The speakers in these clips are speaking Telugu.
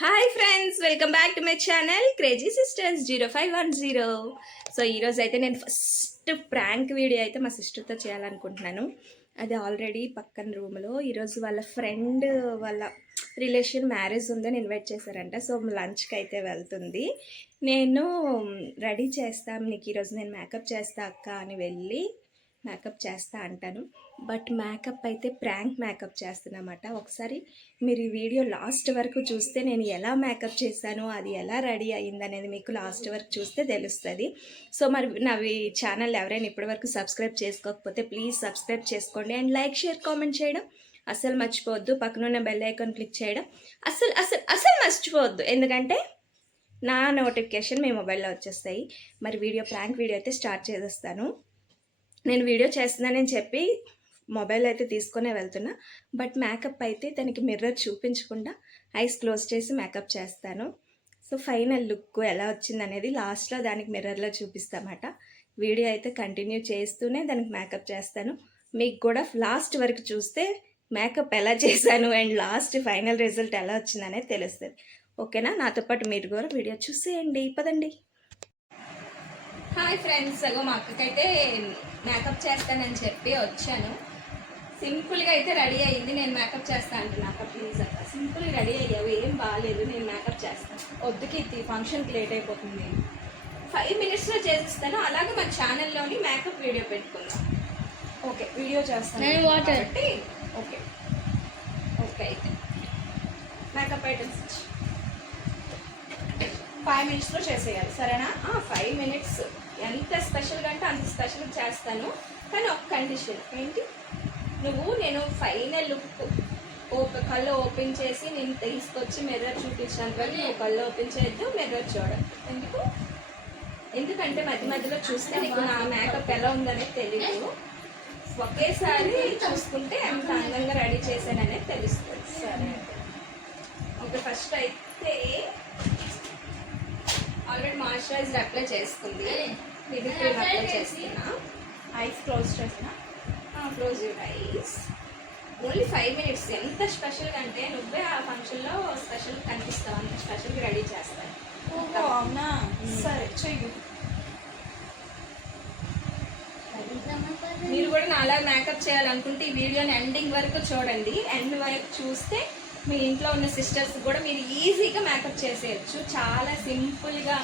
Hi friends, welcome back to my channel crazy sisters 0510. So ఈరోజు అయితే నేను ఫస్ట్ ప్రాంక్ వీడియో అయితే మా సిస్టర్తో చేయాలనుకుంటున్నాను. అది ఆల్రెడీ పక్కన రూమ్లో ఈరోజు వాళ్ళ ఫ్రెండ్ వాళ్ళ రిలేషన్ మ్యారేజ్ ఉందని ఇన్వైట్ చేశారంట. సో లంచ్కి అయితే వెళ్తుంది. నేను రెడీ చేస్తాను నీకు ఈరోజు, నేను మేకప్ చేస్తా అక్క అని వెళ్ళి మేకప్ చేస్తా అంటాను. బట్ మేకప్ అయితే ప్రాంక్ మేకప్ చేస్తున్నమాట. ఒకసారి మీరు ఈ వీడియో లాస్ట్ వరకు చూస్తే నేను ఎలా మేకప్ చేశాను, అది ఎలా రెడీ అయ్యిందనేది మీకు లాస్ట్ వరకు చూస్తే తెలుస్తుంది. సో మరి నా ఛానల్ ఎవరైనా ఇప్పటివరకు సబ్స్క్రైబ్ చేసుకోకపోతే ప్లీజ్ సబ్స్క్రైబ్ చేసుకోండి. అండ్ లైక్, షేర్, కామెంట్ చేయడం అస్సలు మర్చిపోవద్దు. పక్కనున్న బెల్ ఐకాన్ క్లిక్ చేయడం అస్సలు అసలు అసలు మర్చిపోవద్దు, ఎందుకంటే నా నోటిఫికేషన్ మీ మొబైల్లో వచ్చేస్తాయి. మరి ప్రాంక్ వీడియో అయితే స్టార్ట్ చేసేస్తాను. నేను వీడియో చేస్తున్నానని చెప్పి మొబైల్ అయితే తీసుకునే వెళ్తున్నా. బట్ మేకప్ అయితే తనకి మిర్రర్ చూపించకుండా ఐస్ క్లోజ్ చేసి మేకప్ చేస్తాను. సో ఫైనల్ లుక్ ఎలా వచ్చింది అనేది లాస్ట్లో దానికి మిర్రర్లో చూపిస్తామట. వీడియో అయితే కంటిన్యూ చేస్తూనే దానికి మేకప్ చేస్తాను. మీకు కూడా లాస్ట్ వరకు చూస్తే మేకప్ ఎలా చేశాను అండ్ లాస్ట్ ఫైనల్ రిజల్ట్ ఎలా వచ్చిందనేది తెలుస్తుంది. ఓకేనా? నాతో పాటు మీరు కూడా వీడియో చూసేయండి. పదండి. హాయ్ ఫ్రెండ్స్, అగో మా అక్కకైతే మేకప్ చేస్తానని చెప్పి వచ్చాను. సింపుల్గా అయితే రెడీ అయ్యింది. నేను మేకప్ చేస్తా అంటున్నా. అక్క ప్లీజ్ అక్క, సింపుల్గా రెడీ అయ్యావు, ఏం బాగాలేదు, నేను మేకప్ చేస్తాను. వద్దుకి ఫంక్షన్కి లేట్ అయిపోతుంది, 5 minutesలో చేసిస్తాను. అలాగే మా ఛానల్లోని మేకప్ వీడియో పెట్టుకుందాం. ఓకే, వీడియో చేస్తాను కాబట్టి ఓకే ఓకే. అయితే మేకప్ ఐటమ్స్ 5 minutesలో చేసేయాలి, సరేనా? 5 minutes ఎంత స్పెషల్గా అంటే అంత స్పెషల్గా చేస్తాను. కానీ ఒక కండిషన్ ఏంటి, నేను ఫైనల్ లుక్ కళ్ళు ఓపెన్ చేసి నేను తీసుకొచ్చి మిర్రర్ చూపించినంత వరకు నువ్వు కళ్ళు ఓపెన్ చేయొద్దు, మిర్రర్ చూడదు. ఎందుకంటే మధ్య మధ్యలో చూస్తే నీకు నా మేకప్ ఎలా ఉందనేది తెలియదు. ఒకేసారి చూసుకుంటే ఎంత అందంగా రెడీ చేశాననేది తెలుస్తుంది. సరే ఓకే. ఫస్ట్ అయితే ఆల్రెడీ మాయిశ్చరైజర్ అప్లై చేసుకుంది, బేబీ క్రీమ్ అప్లై చేస్తున్నా. ఐస్ క్లోజ్ చేసిన, close your eyes. Only 5 minutes. ఎంత స్పెషల్గా అంటే నువ్వే ఆ ఫంక్షన్లో స్పెషల్ కనిపిస్తావు, అంత స్పెషల్గా రెడీ చేస్తాను. అవునా? సరే చెయ్యి. మీరు కూడా నా అలా మేకప్ చేయాలనుకుంటే ఈ వీడియోని ఎండింగ్ వరకు చూడండి. ఎండ్ వరకు చూస్తే మీ ఇంట్లో ఉన్న సిస్టర్స్ కూడా మీరు ఈజీగా మేకప్ చేసేయచ్చు. చాలా సింపుల్గా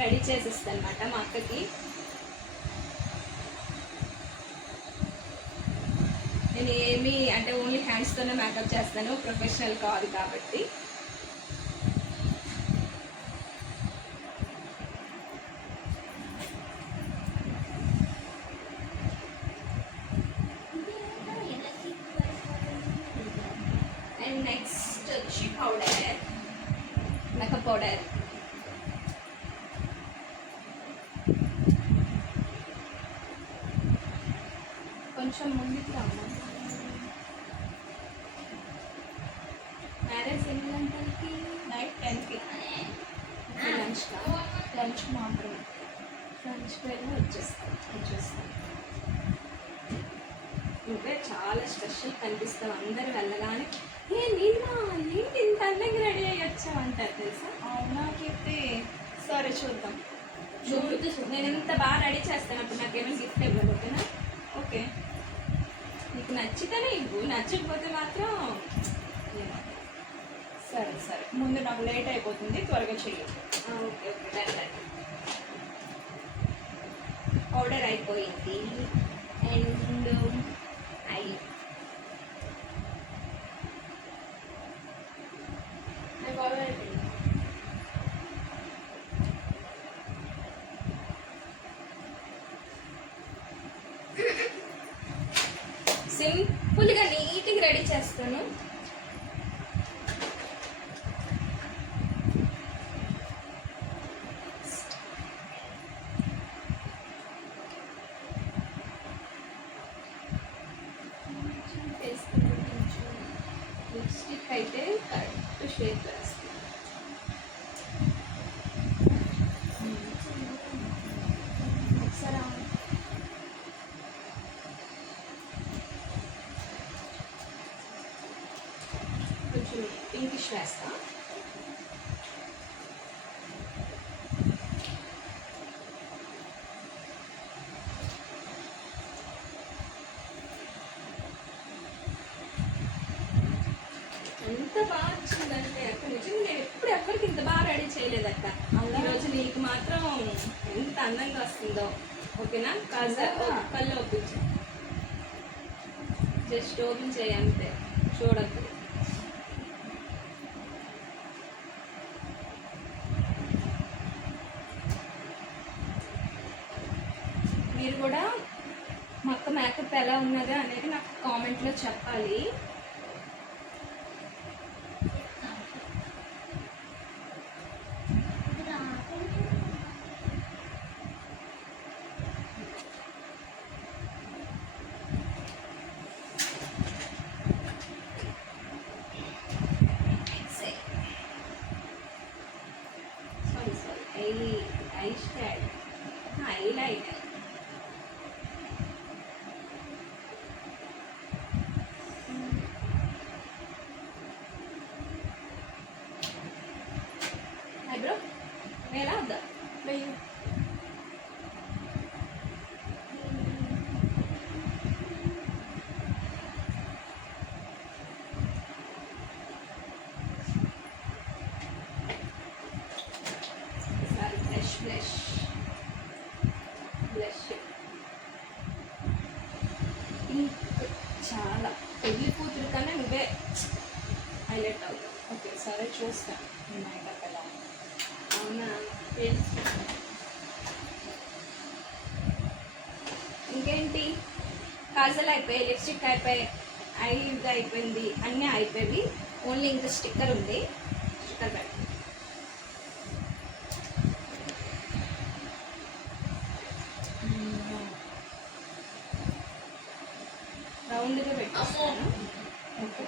రెడీ చేసేస్తాను అనమాట మా అక్కకి. నేను ఏమి అంటే ఓన్లీ హ్యాండ్స్తోనే మేకప్ చేస్తాను, ప్రొఫెషనల్ కాదు కాబట్టి. అండ్ నెక్స్ట్ వచ్చి పౌడర్, మేకప్ పౌడర్. కొంచెం ముందుకు రమ్మా. మ్యారేజ్ ఎన్ని గంటలకి? నైట్ 10కి. లంచ్ మాత్రమే. లంచ్ పైన వచ్చేస్తాను. నువ్వే చాలా స్పెషల్ కనిపిస్తావు. అందరు వెళ్ళగానే ఏంటి ఇంత అందంగా రెడీ అయ్యి వచ్చావు అంటారు, తెలుసా? అవునా కీర్తి? సరే చూద్దాం. నేను ఎంత బాగా రెడీ చేస్తాను, అప్పుడు నాకేమైనా గిఫ్ట్ ఇవ్వదు, ఓకేనా? ఓకే, నీకు నచ్చితేనే ఇవ్వు, నచ్చకపోతే మాత్రం సరే సరే. ముందు నాకు లేట్ అయిపోతుంది, త్వరగా చెయ్యి. Okay okay. ఆర్డర్ అయిపోయింది. అండ్ ఆర్డర్ అయిపోయింది. సింపుల్గా నీట్గా రెడీ చేస్తాను. లిప్స్టిక్ అయితే కరెక్ట్ షేప్ వేస్తాను. ఒకసారి కొంచెం పింకిష్ వేస్తా. ఎంత బాగా వచ్చిందంటే అక్క నిజంగా నేను ఎప్పుడు ఎవ్వరికి ఇంత బాగా రెడీ చేయలేదక్క. ఈరోజు నీకు మాత్రం ఎంత అందంగా వస్తుందో. ఓకేనా? కళ్ళు ఓపించు, జస్ట్ ఓపెన్ చేయి అంతే, చూడద్దు. మీరు కూడా మా అక్క మేకప్ ఎలా ఉన్నదో అనేది నాకు కామెంట్లో చెప్పాలి. హైలైట్ ఐబ్రో వేలా వద్దా? వెయ్యి. బ్లష్ చాలా పెళ్లి కూతురు కన్నా నువ్వే హైలైట్ అవుతావు. ఓకే సరే చూస్తాను మేకప్ ఎలా. అవునా? ఇంకేంటి? కాజల్ అయిపోయి, లిప్స్టిక్ అయిపోయి, ఐదు అయిపోయింది, అన్నీ అయిపోయి. ఓన్లీ ఇంకా స్టిక్కర్ ఉంది. స్టిక్కర్ పెట్టి రౌండ్గా పెట్టేస్తాను. ఓకే.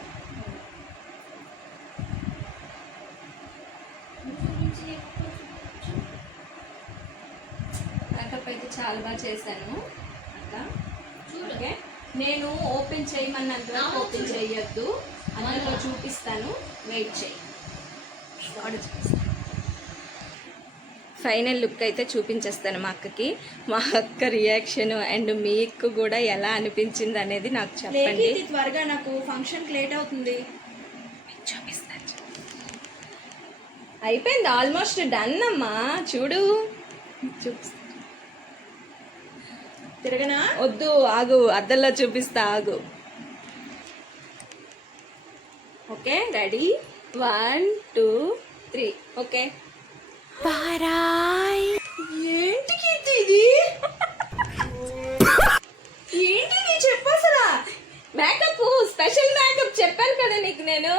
మేకప్ అయితే చాలా బాగా చేశాను అక్క. ఓకే, నేను ఓపెన్ చేయమన్నంత వరకు ఓపెన్ చేయొద్దు, అందులో చూపిస్తాను, వెయిట్ చేయి. ఫైనల్ లుక్ అయితే చూపించేస్తాను మా అక్కకి. మా అక్క రియాక్షన్ అండ్ మీకు కూడా ఎలా అనిపించింది అనేది నాకు చెప్పండి. త్వరగా నాకు ఫంక్షన్కి లేట్ అవుతుంది. చూపిస్తాను. అయిపోయింది, ఆల్మోస్ట్ డన్ అమ్మా. చూడు, చూపిస్తా. తిరగనా? వద్దు, ఆగు, అద్దంలో చూపిస్తా, ఆగు. Okay, ready? 1 2 3. ఓకే. బారాయ్. ఏంటి ఇది? ఏంటి నీ చెప్పు అసలు? మేకప్, స్పెషల్ మేకప్ చెప్పాను కదా నీకు నేను.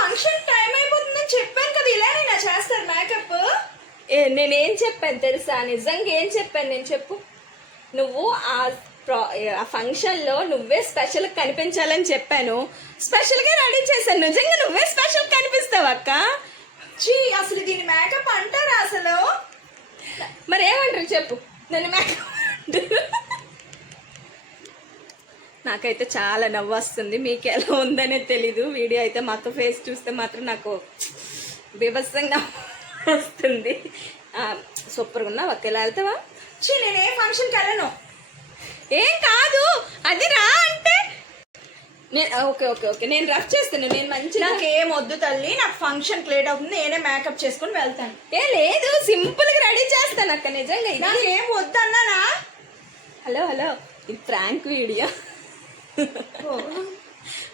ఫంక్షన్ టైం అయిపోతుందని చెప్పాను కదా, ఇలా నేను చేస్తాను మేకప్. నేనేం చెప్పాను తెలుసా? నిజంగా ఏం చెప్పాను నేను, చెప్పు. నువ్వు ఆ ఫంక్షన్లో నువ్వే స్పెషల్ కనిపించాలని చెప్పాను, స్పెషల్గా రెడీ చేశాను. నిజంగా నువ్వే స్పెషల్ కనిపిస్తావు అక్క. అసలు దీని మేకప్ అంటారా అసలు? మరి ఏమంటారు చెప్పు. నన్ను మేకప్ నాకైతే చాలా నవ్వు వస్తుంది. మీకు ఎలా ఉందనే తెలీదు. వీడియో అయితే మా అక్క ఫేస్ చూస్తే మాత్రం నాకు బీభత్సంగా వస్తుంది. సూపర్గా ఉన్నావు అక్క. ఎలా వెళ్తావా? నేను ఏ ఫంక్షన్కి వెళ్ళను. ఏం కాదు, అది రా అంటే ఓకే ఓకే ఓకే, నేను రఫ్ చేస్తాను. నేను మంచిగా, నాకు ఏం వద్దు తల్లి, నాకు ఫంక్షన్కి లేట్ అవుతుంది, నేనే మేకప్ చేసుకుని వెళ్తాను. లేదు, సింపుల్గా రెడీ చేస్తాను అక్క. నిజంగా నాకు ఏం వద్దు అన్నానా? హలో హలో, ఇది ప్రాంక్ వీడియో.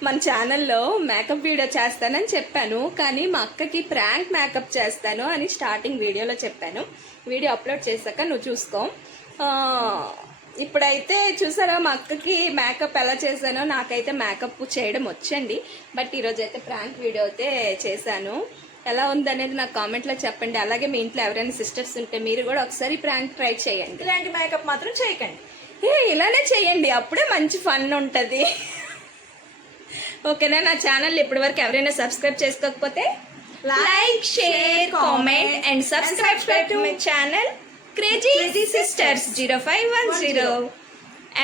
మన ఛానల్లో మేకప్ వీడియో చేస్తానని చెప్పాను, కానీ మా అక్కకి ప్రాంక్ మేకప్ చేస్తాను అని స్టార్టింగ్ వీడియోలో చెప్పాను. వీడియో అప్లోడ్ చేశాక నువ్వు చూసుకో. ఇప్పుడైతే చూసారా మా అక్కకి మేకప్ ఎలా చేశానో. నాకైతే మేకప్ చేయడం వచ్చండి, బట్ ఈరోజు అయితే ప్రాంక్ వీడియో అయితే చేశాను. ఎలా ఉందనేది నాకు కామెంట్లో చెప్పండి. అలాగే మీ ఇంట్లో ఎవరైనా సిస్టర్స్ ఉంటే మీరు కూడా ఒకసారి ప్రాంక్ ట్రై చేయండి. ఇలాంటి మేకప్ మాత్రం చేయకండి. ఇలానే చేయండి, అప్పుడే మంచి ఫన్ ఉంటుంది. ఓకేనా? నా ఛానల్ ఇప్పటివరకు ఎవరైనా సబ్స్క్రైబ్ చేసుకోకపోతే like, share, comment and subscribe to my channel crazy sisters 0510.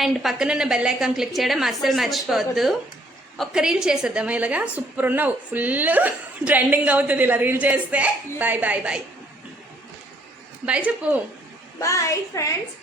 And పక్కనున్న బెల్ ఐకాన్ క్లిక్ చేయడం అస్సలు మర్చిపోవద్దు. ఒక్క రీల్ చేసేద్దాం. ఇలాగా సూపర్ ఉన్నావు, ఫుల్ ట్రెండింగ్ అవుతుంది ఇలా రీల్ చేస్తే. బాయ్ బాయ్ బాయ్ బాయ్ చెప్పు. Bye friends.